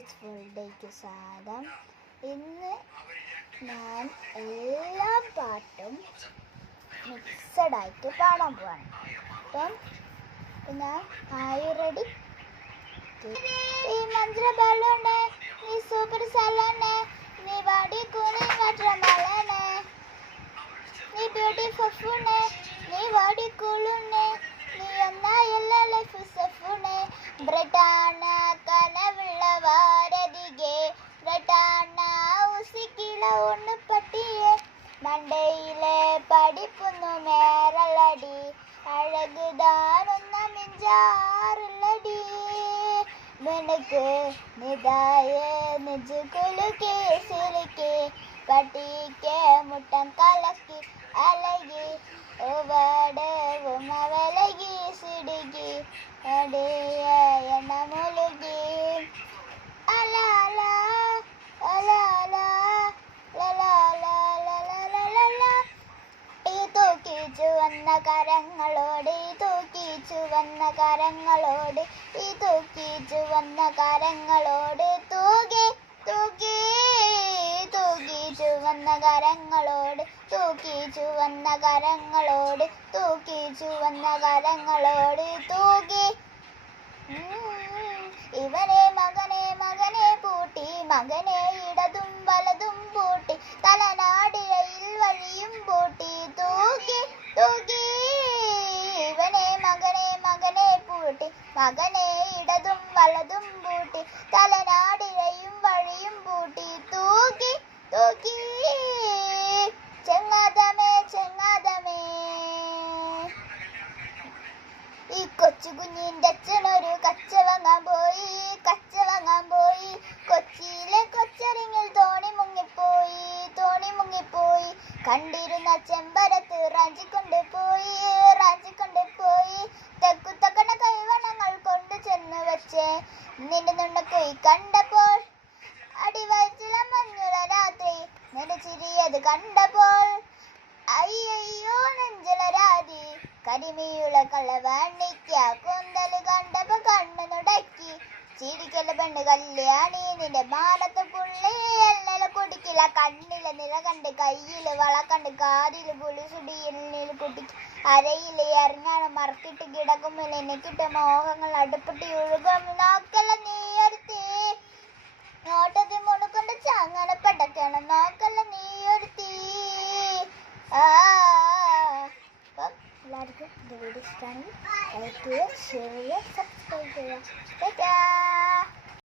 Littles full ഡേക്ക് സ്വാഗതം. ഇന്ന് ഞാൻ എല്ലാ പാട്ടും മിക്സഡായിട്ട് പാടാൻ പോവാണ്. അപ്പം ഞാൻ റെഡി. ഈ മന്ത്രി ബലൂണ്, നീ സൂപ്പർ സലോണ്, നീ ബാഡി കൂണി മാത്രമല്ലനെ, നീ ബ്യൂട്ടിഫുൾ, നീ ബാഡി കൂളുണ്, നീ എന്നാ എല്ലാ ലൈഫ് സഫുണ്. ബ്രട്ടാണ കനവുള്ള വാരതികെ, ബ്രട്ടാണ ഉസിക്കില ഒന്ന് പട്ടിയെ, മണ്ടയിലെ പഠിപ്പൊന്നു മേറലടി, അഴകുതാനൊന്ന മിഞ്ചാറുള്ളടി, നിനക്ക് നിതായ നെജുകുലുക്കി സിലുക്കി, പട്ടിക്ക് മുട്ടൻ കലക്കി അലകി, ഓവാടെ ഉമവലകി സിടുകി, അടിയ എണ്ണ മുലുകി, അല അല അല അല ലല. ഈ തൂക്കി ചുവന്ന കരങ്ങളോട്, തൂക്കി ചുവന്ന കരങ്ങളോട്, ഈ തൂക്കി ചുവന്ന കരങ്ങളോട്, തൂകി തൂകി തൂക്കി ചുവന്ന കരങ്ങളോട്, തൂക്കി ചുവന്ന കരങ്ങളോട്, തൂക്കി ചുവന്ന കരങ്ങളോട്, തൂകി. ഇവനെ മകനെ മകനെ പൂട്ടി, മകനെ ഇടതും വലതും പൂട്ടി, തലനാടിഴയിൽ വഴിയും പൂട്ടി, തൂകി തൂകി. ഇവനെ മകനെ മകനെ പൂട്ടി, മകനെ ഇടതും വലതും പൂട്ടി, തലനാടിഴയും വഴിയും പൂട്ടി, തൂകി തൂകി. ചെങ്ങാതമേ ചെങ്ങാതമേ, ഈ കൊച്ചു കുഞ്ഞിൻ്റെ അച്ഛനൊരു കച്ച വാങ്ങാൻ പോയി, കച്ച വാങ്ങാൻ പോയി. കൊച്ചിയിലെ കൊച്ചറിങ്ങിൽ തോണി മുങ്ങിപ്പോയി, തോണി മുങ്ങിപ്പോയി. കണ്ടിരുന്ന ചെമ്പരത്ത് റാഞ്ചിക്കൊണ്ട് പോയി, റാഞ്ചിക്കൊണ്ട് പോയി. തെക്കുത്തക്കണ കൈവണങ്ങൾ കൊണ്ട് ചെന്ന് വെച്ച്, നിന്റെ നുണ്ണക്കുയി കണ്ടപ്പോൾ, അടിവയറ്റില മഞ്ഞുള രാത്രി, നിന്റെ ചിരിയത് കണ്ടപ്പോൾ, അയ്യോ നെഞ്ചുള രാതി, കരിമിയുള്ള കളവാണിക്ക, കൂന്തല് കണ്ടപ്പോ കണ്ണു നുടക്കി, ചിരിക്കല പെണ്ണ് കല്യാണി, നിന്റെ മാനത്ത് പുള്ളി എണ്ണല കുടിക്കില്ല, കണ്ണിലെ നില കണ്ട്, കയ്യില് വള കണ്ട്, കാതില് പുളിസുടിയിൽ കുട്ടിക്ക്, അരയില് ഇറങ്ങാണ് മറക്കിട്ട് കിടക്കുമ്പോൾ എനിക്കിട്ട് മോഹങ്ങൾ അടുപ്പിട്ട് ഒഴുകും. നോക്കല്ല നീയൊരുത്തി, നോട്ടത്തിൽ മുണുക്കൊണ്ട് ചാങ്ങനെ പടക്കണം, നോക്കല്ല നീയൊരുത്തി. അപ്പം എല്ലാവർക്കും ഇത് വീഡിയോ ഇഷ്ടമാണെങ്കിൽ ലൈക്ക് ചെയ്യുക, ഷെയർ ചെയ്യുക, സബ്സ്ക്രൈബ് ചെയ്യുക.